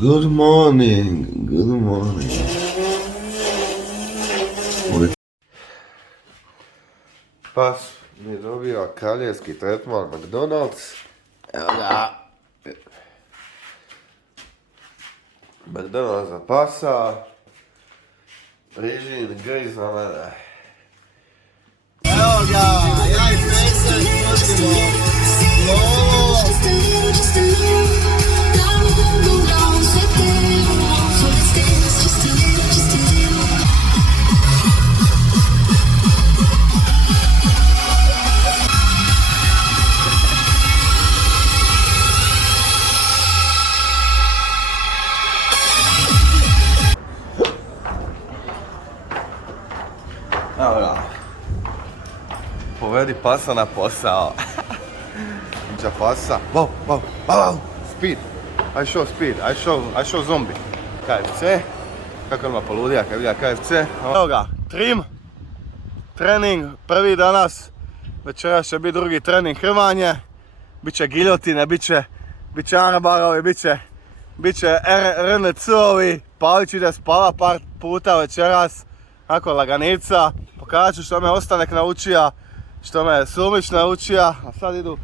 Good morning, good morning. Pas mi dobiva kraljevski tretman McDonald's. Evo ga. McDonald's za pasa. Rižin griz na mene. Evo ga, ja i Pesek nosimo lovo. Evo ga. Povedi pasa na posao. Iđa pasa. Wow, wow, wow. Speed. I show zombie. KFC. Kako ima poludija kad vidio KFC. Evo ga. Trim. Trening. Prvi danas. Večera će biti drugi trening hrvanje. Biće giljotine, biće anabarovi, biće RNC-ovi. Palić ide spava par puta večeras. Ako laganica, pokazat ću što me Ostanek naučija, što me Sumić naučija, a sad idu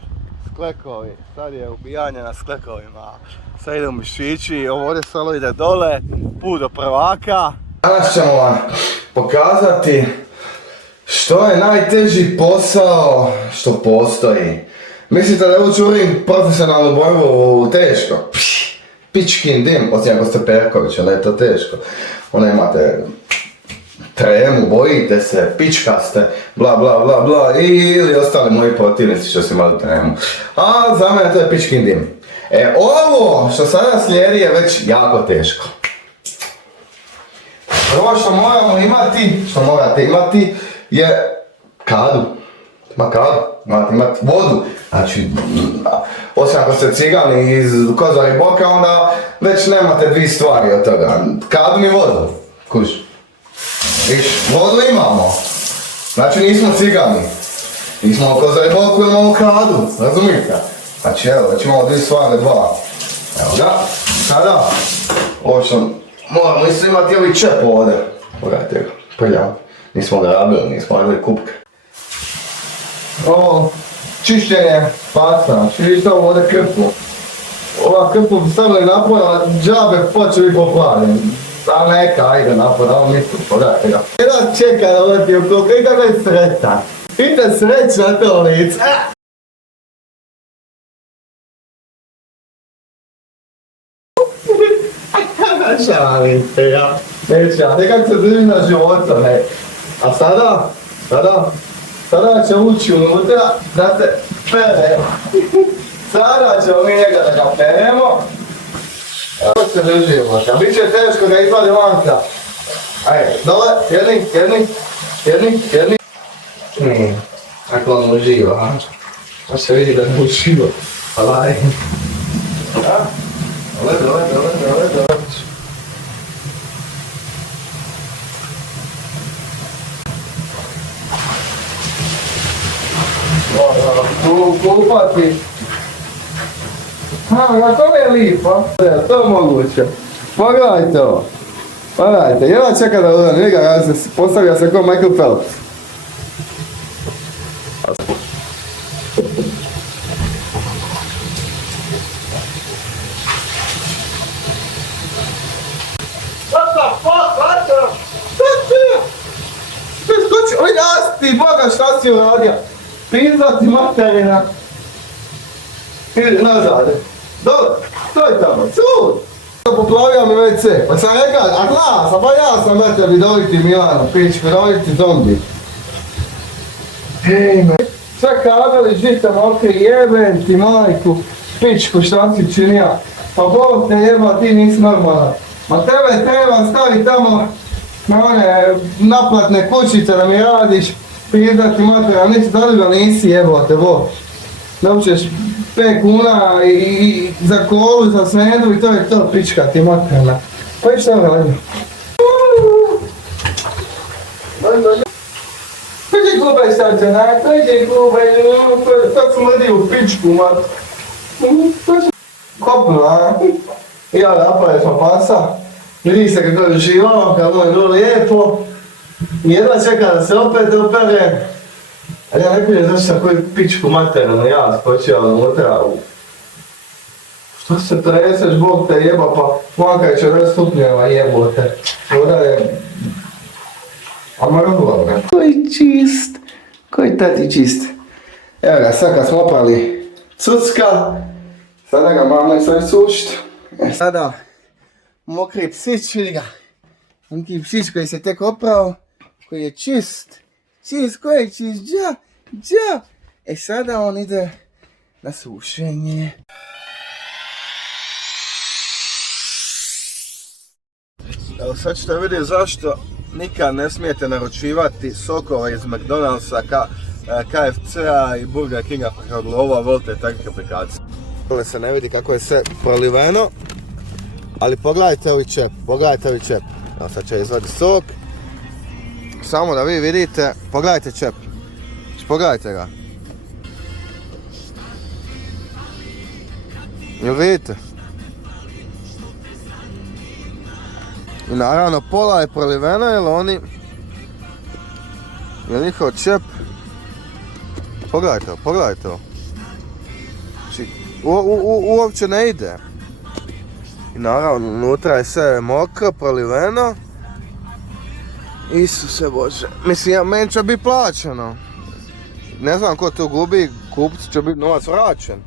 sklekovi, sad je ubijanje na sklekovima, sad idu mišići, ovo ovdje solo ide dole, put do prvaka. Danas ćemo vam pokazati što je najteži posao što postoji. Mislite da je ući u ring profesionalnu borbu teško? Pičkin dim, osim ako ste Perković, onda je to teško. Onda imate tremu, bojite se, pičkaste, bla bla bla bla, ili ostali moji protivnici što su imali tremu. A za mene to je pičkin dim. Ovo što sada slijedi je već jako teško. Prvo što morate imati je kadu. Morate imati vodu. Znači, osim ako ste cigani iz Kozari i Boka, onda već nemate dvije stvari od toga. Kadu i vodu. Kuži. Viš, vodu imamo. Znači nismo cigani. Nismo u Kozari i Boku, imamo kadu. Razumijete? Znači evo, već imamo dvije stvari, dva. Evo ga. Sada, ovo što moramo isto imati ovi čep ovdje. Pogledajte ga, prljav. Nismo ga rabili, nismo radili kupke. Ovo, čišćenje pasa, znači vidite ovo ovdje krpu. Ova krpu bi stavili napolje, a džabe počeo biti poplavljen. A neka, ajde napolje, ovo mislim, pogledajte ga. Jedan čeka da uleti u kuku i kako je sretan. Vidite srećna to lice. Šalite ja. Neće, kako se drži na životu, ne. A sada će ući unutra da se pere. Sada ćemo mi njega da ga peremo. Evo se držimo, a bit će teško da izvadi vanka. Ajde, dole, jedni. Ako on uživa, a? A se vidi da ne uživa. Alaj. Dole. Kupati. A to mi je lipo. To je moguće. Pogledajte ovo. Pogledajte, jedna čeka da udane, vidi ga, postavlja se kao Michael Phelps. What the fuck, what the? Skoči, oj nasti, Boga šta si uradio? Pizati materina. Idi nazad. Dole, stoj tamo, cud! Poplavio mi WC, pa sam rekao, a glasa, pa ja sam na tebi vidoviti Milano, pičku, vidoviti zombi. Ej me, sve kabeli žita mokri, jebem ti majku, pičku šta si činija. Pa Bog te jeba, ti nisi normalan. Ma tebe treba staviti tamo na one naplatne kućice da mi radiš, pizdati materijal, nisi da nisi jebote, Bog. Naučeš 5 kuna i za kolu, za smedu i to je to, pička ti materijalna. Pa i šta radi? Piđi klubaj sad žena, piđi klubaj, tako smrdi u pičku, mat. Kopno, a? I ja napravili smo pasa. Vidi se kako je uživao, kako je bilo lijepo. I jedva čeka da se opet opere. A ja ne kujem zašto sam koju pičku materinu ja skočio unutra. Što se treseš, Bog te jeba, pa vanka je 40 stupnjeva jebote. Voda je... A mrgula ga. Koji čist, koji tati čist. Evo ga, sad kad smo oprali cucka, sada ga mama sve sušt. Sada mokri psić, vidi ga. Onki psić koji se tek oprao, koji je čist. Čist, koji je čist, dža. E sada on ide na sušenje. Evo sad ćete vidjeti zašto nikad ne smijete naručivati sokove iz McDonald'sa, KFC-a i Burger Kinga preko Glova, volite takvih aplikacija. Ovdje se ne vidi kako je sve proliveno, ali pogledajte ovi čep, Evo sad će izvaditi sok. Samo da vi vidite, pogledajte čep, pogledajte ga. Jel vidite? I naravno pola je proliveno jer njihov čep, pogledajte ovo. Znači, uopće ne ide. I naravno unutra je sve mokro, proliveno. Isuse Bože, mislim meni će biti plaćeno. Ne znam ko to gubi, kupcu će biti novac vraćen.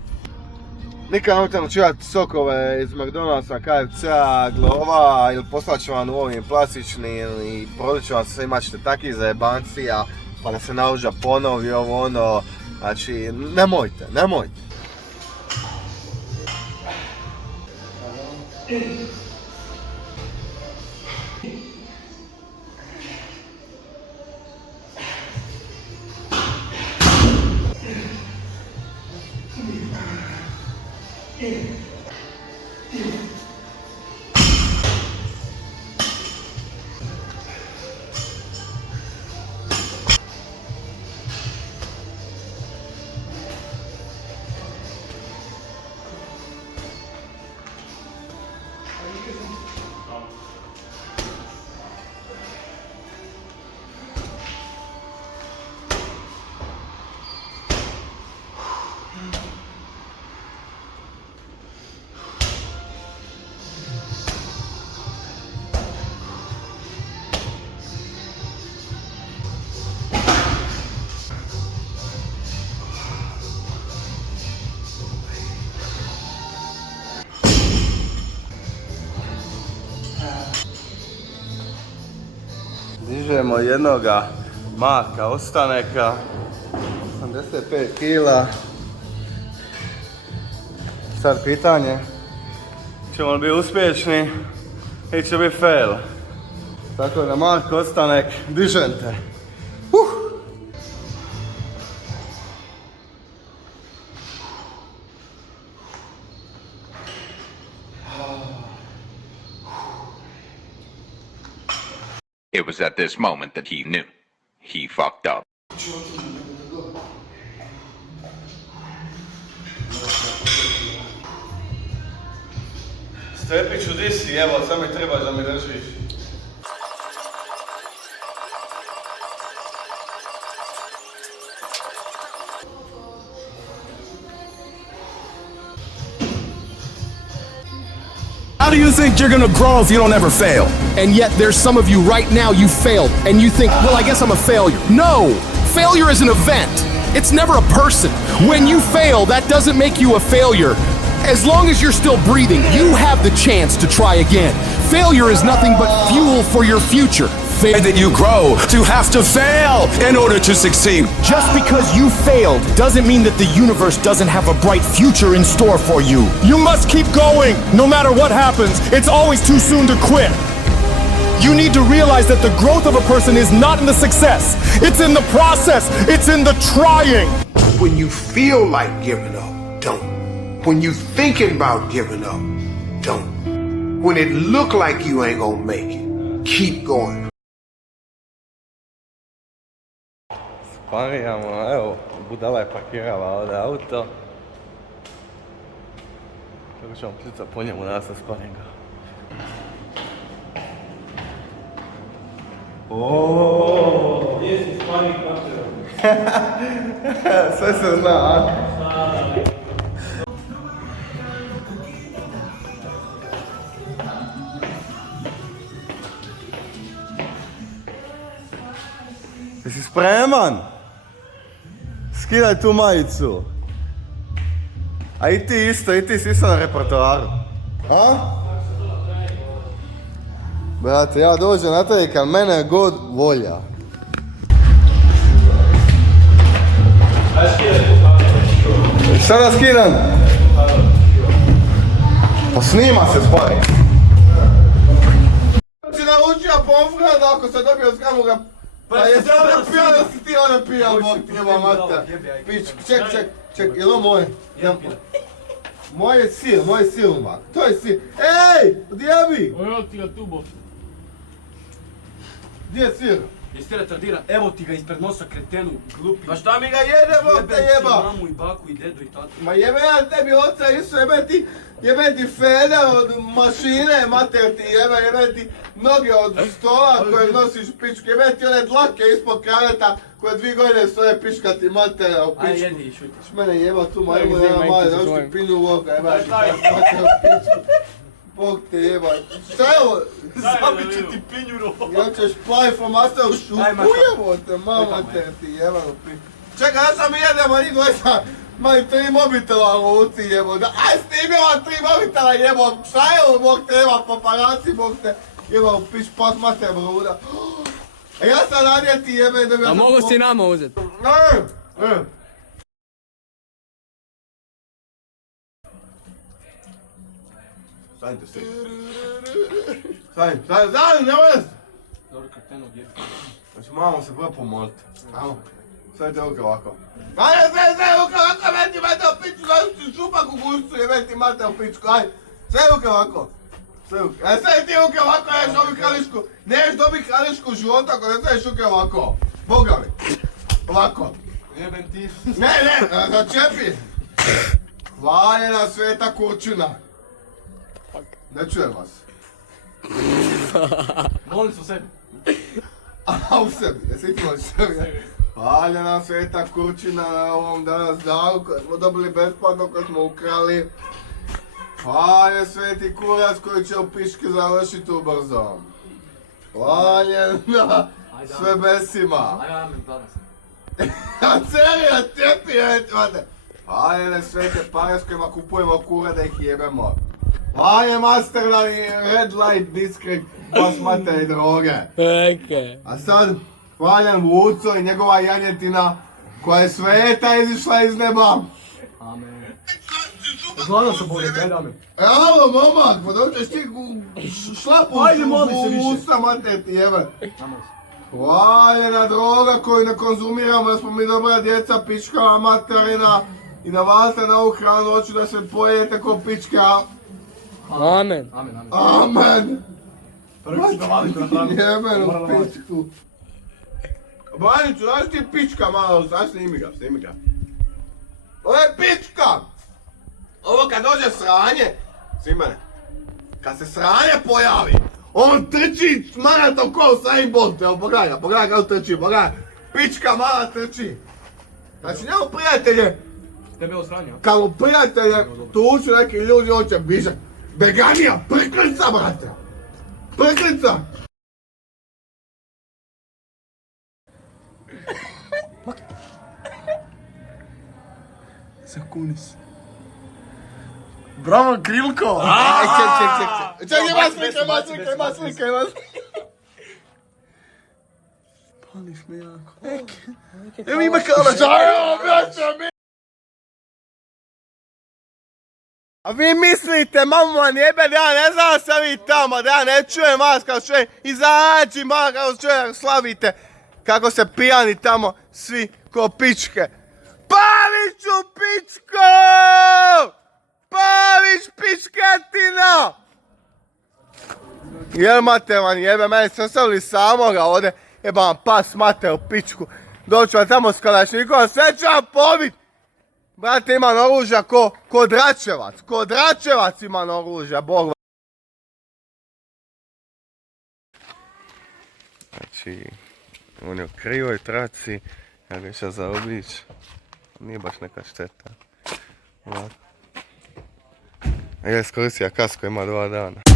Nikad nemojte naručivati sokove iz McDonald'sa, KFC-a, Glova ili poslat ću vam u ovim plastičnim i prodat ću vam sve, imat ćete takvih zajebancija pa da se naruža ponovi ovo ono, znači nemojte. Dižemo jednoga Marka Ostaneka, 85 kila. Sad pitanje, ćemo li biti uspješni ili će biti fail. Tako da Mark Ostanek, dižem te. It was at this moment that he knew. He fucked up. Stepiću, di si? Evo, sad mi trebaš da mi držiš. How do you think you're gonna grow if you don't ever fail? And yet there's some of you right now, you failed, and you think, well, I guess I'm a failure. No! Failure is an event. It's never a person. When you fail, that doesn't make you a failure. As long as you're still breathing, you have the chance to try again. Failure is nothing but fuel for your future. That you grow to have to fail in order to succeed. Just because you failed doesn't mean that the universe doesn't have a bright future in store for you. You must keep going, no matter what happens. It's always too soon to quit. You need to realize that the growth of a person is not in the success. It's in the process. It's in the trying. When you feel like giving up, don't. When you thinking about giving up, don't. When it look like you ain't gonna make it, keep going. Sparijamo, evo, budala je parkirala ovdje auto. Kako ćemo ptica po njemu danas na sparinga. Oooo! Gdje si sparing partner? Sve se zna, a? Jesi spreman? Skidaj tu majicu. A i ti isto, i ti si isto na repertoaru. A? Brate, ja dođem na taj kad mene god volja. Šta da skidam? Pa snima se spari. Si naučio pomfrada ako se dobio s kamoga. Pa je sad ne pijao da si ti ono pijao, bok ti jeba mata. Pič, ček, je li ovo moje? Moj je sir, mak. To je sir. Ej, gdje bi? Evo ti ga tu, bok. Gdje je sir? Jesi ti retardiran? Evo ti ga ispred nosa, kretenu, glupi. Pa šta mi ga jede, bok te jeba? Jebem ti mamu i baku i dedu i tatu. Ma jebe ja tebi oca isto, jebe ti fede od mašine, mater ti jebe ti noge od stola koje nosiš pičku, jebe ti one dlake ispod kreveta koje 2 godine stoje pička ti matera u pičku. Aj, jedi i šuti. Š mene jeba tu majmu, nema mali, da još ti pinju u oka, jeba ti mater u pičku. Bog te jeba. Šta je ovo? Zabit će ti pinjuru. Ja ćeš plavi flomaster u šupu, jebote, mama te ti jeba u pičku. Čekaj, ja sam jedem, a njih dvojca. Imam 3 mobitela u ruci jebote. Aj snimi vam 3 mobitela jebote. Šta je ovo, bog te jeba, paparaci, bog te jeba u pič, pas mater bruda. A ja sam radije ti jebe da bi... A mogu si nama uzeti? Ne. Stanite se. Stanite, ne vez! Dobro, kretenu od jedu. Znači, moramo se prvo pomoliti. Ajmo. Stavite ruke ovako. Ajde, sve ruke ovako, meti mate u pičku, zašto ti šupak u gušcu i meti mate u pičku, ajde. Sve ruke ovako. Sve ti ruke ovako, neš dobit krališku. Neš dobit krališku života ako ne staviš ruke ovako. Boga mi. Ovako. Jebem ti. Ne, začepi. Hvaljena sveta kurčina. Ne čujem vas. Molim se u sebi. A u sebi, jesi ti moliš sebi? Hvaljena sveta kurčina na ovom danas danu koji smo dobili besplatno, koji smo ukrali. Hvaljen sveti kurac koji će u piški završiti ubrzo. Hvaljena sve besima. Aj, amen, danas. A celija tepi, vate. Hvaljene svete pare s kojima kupujemo kure da ih jebemo. Hvaljen master na red light district, basmate i droge. A sad, hvaljen Vuco i njegova janjetina koja je sveta izišla iz neba. Amen. Zlada se bolje, daj dame. Evo, momak, pa dobro ćeš ti šlapu u usta, mater ti jebe. Hvaljena droga koju ne konzumiramo, da smo mi dobra djeca, pičkava materina i da valite na ovu hranu hoću da se pojedete ko pička. Amen. Amen. Prvi si da valite na hranu. Jebenu pičku. Baniću, daš ti pička malo, znaš, snimi ga. Ovo je pička! Ovo kad dođe sranje, Simane, kad se sranje pojavi, on trči maratom ko Usain Bolt, evo pogledaj kako trči, pogledaj, pička mala trči. Znači njemu prijatelje, Tebe je ovo sranje, a? kad mu prijatelje tuču neki ljudi, on će bižat. Beganija, priklica brate, priklica! Zakuni se. Bravo, Krilko! Aj, ček, ima slike. Pališ me jako. Evo ima kalađaja, braćo mi! A vi mislite, mamu vam jebe, da ja ne znam se vi tamo, da ja ne čujem vas kao čujem, izađi malo kao čujem, slavite kako se pijani tamo svi ko pičke. Paviću pičko! Pavić pičkatina! Jel mater vam jebe, meni sam stavili samoga ovdje, jeba vam pas mater u pičku. Doću vam tamo s kalašnikom, sve ću vam pobit! Brate, ima oružja ko Dračevac. Ko Dračevac ima oružja, Bog. Znači, on je u krivoj traci, ja ga išao zaobići. Nije baš neka šteta. A ja iskoristio kasku, ima 2 dana.